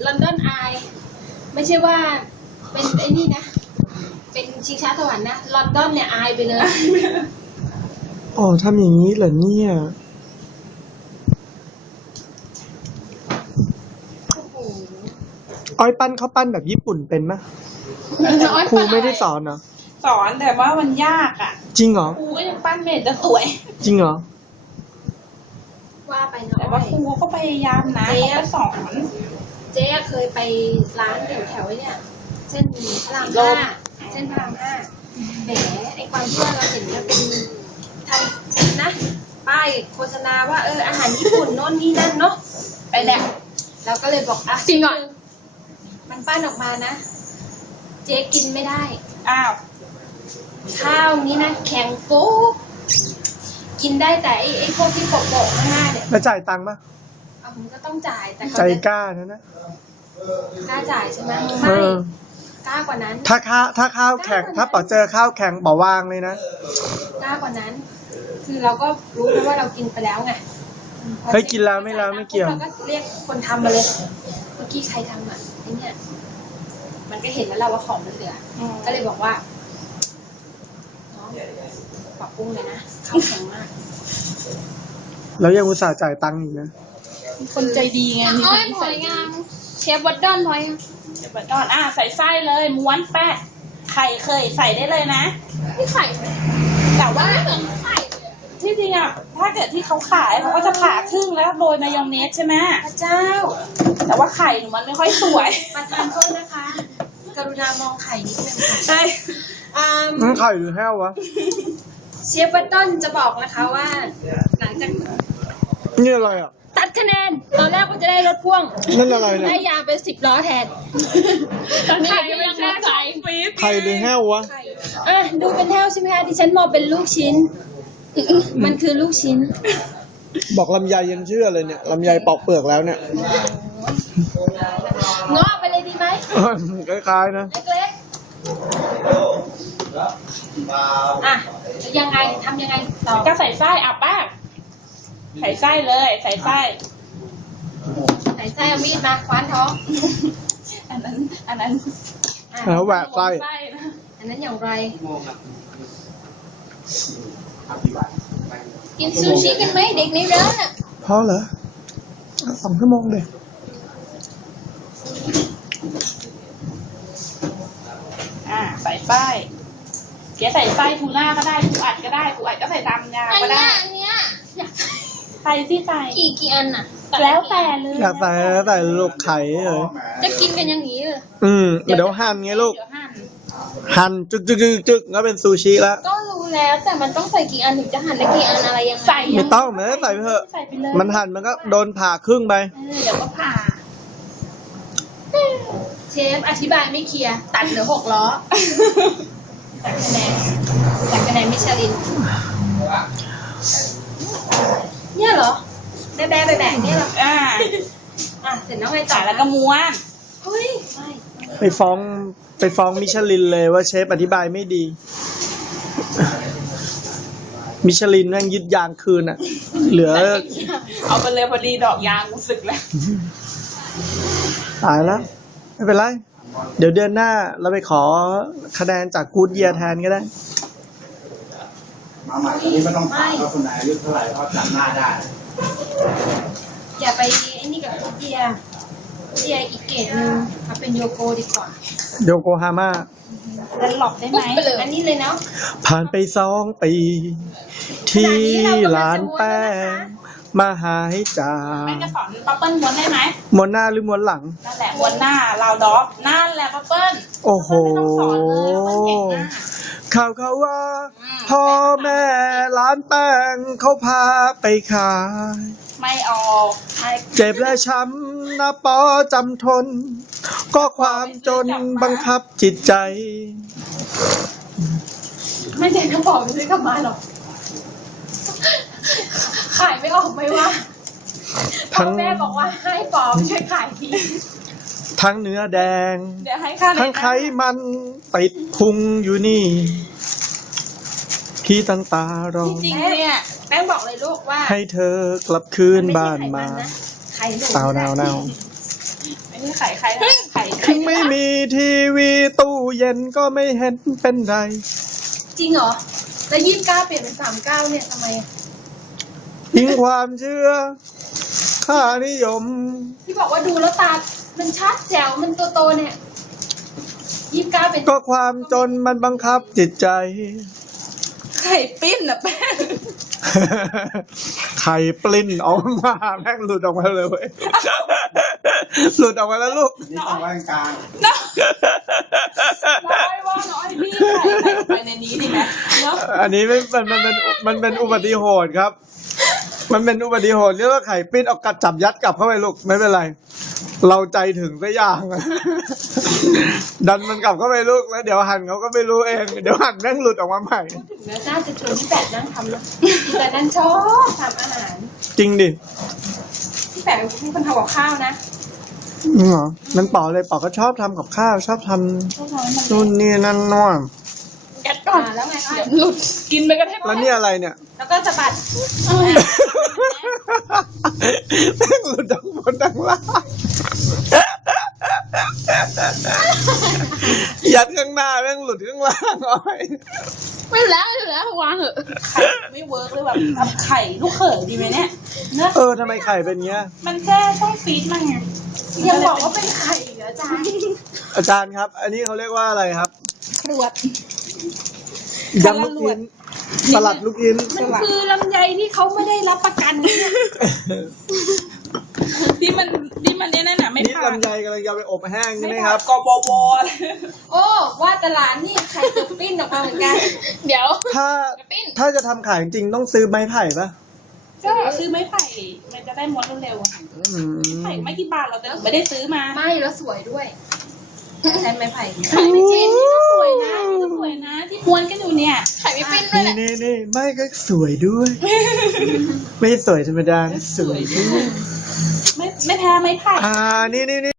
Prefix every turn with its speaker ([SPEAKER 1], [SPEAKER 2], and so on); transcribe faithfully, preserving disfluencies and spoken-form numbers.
[SPEAKER 1] ลอนดอนอายไม่ใช่ว่าเป็นไอ้นี่นะเป็นชิงช้าสวรรค์นะลอนดอนเนี่ยอายไปเลย
[SPEAKER 2] อ๋อทำอย่างนี้เหรอเนี่ยอ้อยปั้นเขาปั้นแบบญี่ปุ่นเป็นไหมครูไม่ได้สอนเหรอ
[SPEAKER 3] สอนแต่ว่ามันยากอ่ะ
[SPEAKER 2] จริงเหรอ
[SPEAKER 3] ครูก็ยังปั้นไม่เห็นจะสวย
[SPEAKER 2] จริงเหรอ
[SPEAKER 1] ว่าไปเนาะ
[SPEAKER 3] แต่ว่าครูก็พยายามนะเขาก็สอน
[SPEAKER 1] เจ๊เคยไปร้านแถวแถวเนี่ยเส้นพระรามห้าเส้นพระรามห้าแหมไอความที่ว่าเราเห็นมันเป็นทำนะป้ายโฆษณาว่าเอออาหารญี่ปุ่นโน่นนี่นั่นเนาะไปแหละเราก็เลยบอกอ่ะจริงเหรอมันปั้นออกมานะเจ๊กินไม่ได้
[SPEAKER 3] อ้าว
[SPEAKER 1] ข้าวนี้นะแข็งโป๊กกินได้แต่ไอ้ไอ้พวกที่โปะๆข้างหน้าเนี่ย
[SPEAKER 2] แล้วจ่ายตังค์ปะ
[SPEAKER 1] เอาผมก็ต้องจ่ายแต่
[SPEAKER 2] ใจกล้านะนะ
[SPEAKER 1] กล้าจ่ายใช่ไหมไม่กล้ากว่านั้น
[SPEAKER 2] ถ้าข้าถ้าข้าวแข็งถ้าป๋อเจอข้าวแข็งป๋อวางเลยนะ
[SPEAKER 1] กล้ากว่านั้นคือเราก็รู้นะว่าเรากินไปแล้วไง
[SPEAKER 2] เคยกินแล้วไม่แล้วไม่เกี่ยว
[SPEAKER 1] เราก็เรียกคนทำมาเลยเมื่อกี้ใครทำอ่ะไอ้เนี่ยมันก็เห็นแล้วเราว่าของมันเหลือก็เลยบอกว่าน้องปรับปรุงเลยนะข้าวแข็งมาก
[SPEAKER 2] แล้วยังอุตส่าห์จ่ายตังค์อีกนะ
[SPEAKER 3] คนใจดีไง
[SPEAKER 1] มีคนใส่งามเชฟวัดดอนพอย
[SPEAKER 3] เชฟวัดดอนอ่ะใส่ไส้เลยม้วนแป้งไข่เคยใส่ได้เลยนะ
[SPEAKER 1] ไม่ไข่
[SPEAKER 3] แต่ว่าที่จริงอ่ะถ้าเกิดที่เขาขายเขาก็จะผ่าครึ่งแล้วโรยมายองเนสใช่ไหม
[SPEAKER 1] พระเจ้า
[SPEAKER 3] แต่ว่าไข่หนูมันไม่ค่อยสวย
[SPEAKER 1] มาทานโทษนะคะกรุณามองไข่นิดนึงค่ะ
[SPEAKER 3] ใช่
[SPEAKER 2] มันไข่หรือแห้ววะ
[SPEAKER 1] เชฟวัดดอนจะบอกนะคะว่าหลังจาก
[SPEAKER 2] นี่อะไรอ่ะ
[SPEAKER 1] ตัดคะแนนตอนแรกว่าจะได้รถพ่วง
[SPEAKER 2] นั่นอะไรเนี่ย
[SPEAKER 1] ได้ยาเป็นสิบล้อแทนตอนนี้ยังไม่ใส่
[SPEAKER 2] ไข่หรือแห้ววะ
[SPEAKER 1] อ่ะดูเป็นแห้วใช่ไหมคะดิฉันมองเป็นลูกชิ้นมันคือลูกชิ้น
[SPEAKER 2] บอกลำไยยังเชื่อเลยเนี่ยลำไยปอกเปลือกแล้วเนี่ย
[SPEAKER 1] งอไปเลยดีไหม
[SPEAKER 2] คล้ายๆนะ
[SPEAKER 1] เล็กๆอ่ะยังไงทำยังไงต่อ
[SPEAKER 3] ก็ใส่ไส้อ่ะป้าใส่ไส้เลยใส่ไส้
[SPEAKER 1] ใส่ไส้เอามีดมาคว้านท้อง
[SPEAKER 3] อันนั้นอันนั้น
[SPEAKER 2] แล้วแหวกไส้
[SPEAKER 1] อันนั้นอย่างไรกินซูชิกันไหมเด็กในร้านอ่ะ
[SPEAKER 2] พอเหรอสองชั่วโมงเลย
[SPEAKER 3] อ่าใส่ไส้เก๋ใส่ไส้ทูน่าก็ได้ปูอัดก็ได้ปูอัดก็ใส่ตามยาก็ได้
[SPEAKER 1] อันเนี้ย
[SPEAKER 3] ใส่ที่ใส่
[SPEAKER 1] กี่กี่อันอ่ะ
[SPEAKER 3] แล้วแต่เลย
[SPEAKER 2] แล้วแต่แล้วแต่ลูกไข่เลย
[SPEAKER 1] จะกินกันอย่างนี้เลย
[SPEAKER 2] อืมเดี๋ยวหั่นไงลูกหั่นจึกจึกจึกจึกก็เป็นซูชิแล้ว
[SPEAKER 1] ก็รู้แล้วแต่มันต้องใส่กี่อันถึงจะหั่นได้กี่อันอะไรยังไง
[SPEAKER 3] ใส่
[SPEAKER 2] ไม่ต้องไม่ใส่ไปเถอะมันหั่นมันก็โดนผ่าครึ่งไป
[SPEAKER 3] เดี๋ยวก็ผ่า
[SPEAKER 1] เชฟอธิบายไม่เคลียร์ตัดเหลือหกล้อตัดคะแนนตัดคะแนนมิชลินเนี่ยเหรอแบ๊ะแบ๊ะแบ๊ะเนี่ยเหรอ
[SPEAKER 3] อ่า
[SPEAKER 1] อ่ะเสร็จแล้วไงต่อ
[SPEAKER 3] แล้วก็ม้วน
[SPEAKER 1] เฮ้ยไม่
[SPEAKER 2] ไปฟ้องไปฟ้องมิชลินเลยว่าเชฟอธิบายไม่ดีมิชลินแม่งยึดยางคืนอ่ะเหลือ
[SPEAKER 3] เอาไปเลยพอดีดอกยางรู้สึกแล้ว
[SPEAKER 2] ตายแล้วไม่เป็นไรเดี๋ยวเดือนหน้าเราไปขอคะแนนจากกู๊ดเยียร์แทนก็ได้
[SPEAKER 4] มาใหม่ตอนนี้ไม่ต้องถามว่าคนไหนอายุเท่าไหร่เพราะจำหน้าได้
[SPEAKER 1] อย่าไปไอ้นี่กับกู๊ดเยียร์เยียร์อีกเกตนึงเอาเป็นโยโกดีกว่า
[SPEAKER 2] โยโกฮาม่า
[SPEAKER 3] แล้วหลอกได้ไหม
[SPEAKER 1] อันนี้เลยเนาะ
[SPEAKER 2] ผ่านไปสองปีที่ร้านแป้งมาหายจาก
[SPEAKER 3] แม่จะสอนป้าเปิ้ลม้วนได้ไหม
[SPEAKER 2] ม้วนหน้าหรือม้วนหลัง
[SPEAKER 3] นั่นแหละม้วนหน้าเราดอกนั่นแหละป้าเปิ้ล
[SPEAKER 2] โอ้โหข่าวเขาว่าพ่อแม่ร้านแป้งเขาพาไปขาย
[SPEAKER 3] ไม่ออก
[SPEAKER 2] เจ็บและช้ำนะปอจำทนก็ความจนบังคับจิตใจ
[SPEAKER 1] ไม่ใช่กระบอกไม่ใช่กระมาหรอกขายไม่ออกไม่ว่าพ่อแม่บอกว่าให้ปอมช่วยขายที
[SPEAKER 2] ทั้งเนื้อแดงทั้งไขมันติดพุงอยู่นี่พี่ตั้งตารอ
[SPEAKER 1] จริงๆเนี่ยแป้งบอกเลยลูกว่า
[SPEAKER 2] ให้เธอกลับคืนบ้านมา
[SPEAKER 1] ไข่ลูก
[SPEAKER 2] เนาเนาเนา
[SPEAKER 3] อันนี้ไข่ไข่นะไข่
[SPEAKER 2] ถึงไม่มีทีวีตู้เย็นก็ไม่เห็นเป็นไร
[SPEAKER 1] จริงเหรอ แล้วยี่สิบเก้าเปลี่ยนเป็นสามเก้าเนี่ยทำไมอะ
[SPEAKER 2] ทิ้งความเชื่อ ค่านิยม
[SPEAKER 1] ที่บอกว่าดูแล้วตา มันชัดแจ๋วมันตัวโตเนี่ยยี่สิบเก้าเป็น
[SPEAKER 2] ก็ความจนมันบังคับจิตใจ
[SPEAKER 3] ไข่ปิ้นอะแป้ง
[SPEAKER 2] ไข่ปลิ้นออกมาแม่งหลุดออกมาเลยเว้ยหลุดออกมาแล้วลูก
[SPEAKER 4] นี่ต้องไว้กลาง
[SPEAKER 3] น้อยว่าน้อยพี่ไข่ใส่ไปในนี้ดีไหมเนาะ
[SPEAKER 2] อันนี้ไม่มันมันเป็นมันเป็นอุบัติเหตุครับ มันเป็นอุบัติเหตุเรียกว่าไข่ปิ้นเอากัดจับยัดกลับเข้าไปลูกไม่เป็นไร เราใจถึงซะอย่าง ดันมันกลับเข้าไปลูกแล้วเดี๋ยวหั่นเขาก็ไม่รู้เองเดี๋ยวหั่นแม่งหลุดออกมาใหม่
[SPEAKER 1] พูดถึงแล้วน่าจะชวนพี่แปดนั่งทำแล้วพี่แปดนั่นชอบทำอาหาร
[SPEAKER 2] จริงดิ
[SPEAKER 1] พี่แปดเป็นคนทำกับข้าวนะ
[SPEAKER 2] จริงเหรอมันเป่าเลยเป่าก็ชอบทำกับข้าวชอบทำนู่นนี่นั่นนู่น
[SPEAKER 3] ยัดก่อน
[SPEAKER 1] อ่าแล้วไงคะ
[SPEAKER 3] เดี๋ยวหลุดกินไปกันให้หม
[SPEAKER 2] แล้ว
[SPEAKER 3] ด
[SPEAKER 2] นี่อะไรเนี่ย
[SPEAKER 1] แล้วก็สะบัด
[SPEAKER 2] แม่งหลุดทั้งบนทั้งล่างยัดข้างหน้าแม่งหลุดข้างล่างอ้อย
[SPEAKER 3] ไม่แล้วไม่แล้ววางเหอะไข่ไม่เวิร์กเลยแบบทำไข่ลูกเขยดีไหมเนี่ยเนอะ
[SPEAKER 2] เออทำไมไข่เป็นเงี้ย
[SPEAKER 3] มันแค่ต้องฟีดมันไง
[SPEAKER 1] ยังบอกว่าเป็นไข่เหรอจ๊ะ
[SPEAKER 2] อาจารย์ครับ อันนี้เขาเรียกว่าอะไรครับ
[SPEAKER 3] ครวด
[SPEAKER 2] ยำลูกชิ้นสลัดลูกชิ้น
[SPEAKER 1] มันคือลำไยที่เขาไม่ได้รับประกันเนี่ย
[SPEAKER 3] ที่มันที่มันเนี่ยนั่นน่ะไม่
[SPEAKER 2] นี่
[SPEAKER 3] ผ่าน
[SPEAKER 2] ลำไยกำลังจะเอาไปอบแห้งใช่ไหม
[SPEAKER 3] ไม่
[SPEAKER 2] ค
[SPEAKER 3] ผ่า
[SPEAKER 2] รั
[SPEAKER 3] น
[SPEAKER 2] บ
[SPEAKER 3] กบวเลย
[SPEAKER 1] โอ้ว่าแตลาดนี่ไข่เกือบปิ้นออกมาเหมือนกัน
[SPEAKER 3] เดี๋ยว
[SPEAKER 2] ถ้าถ้าจะทำขายจริงๆต้องซื้อไม้ไผ่ปะ
[SPEAKER 3] ก็ซื้อไม้ไผ่มันจะได้ม้วนเร็วๆอะ
[SPEAKER 2] อืม
[SPEAKER 3] ไผ่ไม่กี่บาทเราแต่ไม่ได้ซื้อมา
[SPEAKER 1] ไม่แล้วสวยด้วยใช้ไม้ไผ่
[SPEAKER 3] ไข่ไม่จริงนี่ก็สวยนะนี่ก็สวยนะ ที่ม้วนกันอยู่เนี่ยไข่ไม่ปิ้นด้วย
[SPEAKER 2] นี่
[SPEAKER 3] แหละ
[SPEAKER 2] นี่นี่ไม่ก็สวยด้วย ไม่สวยธรรมดานะสวยด้วย
[SPEAKER 3] ไม่ไม่แพ้ไม้ไผ่
[SPEAKER 2] อ่านี่นี่นี่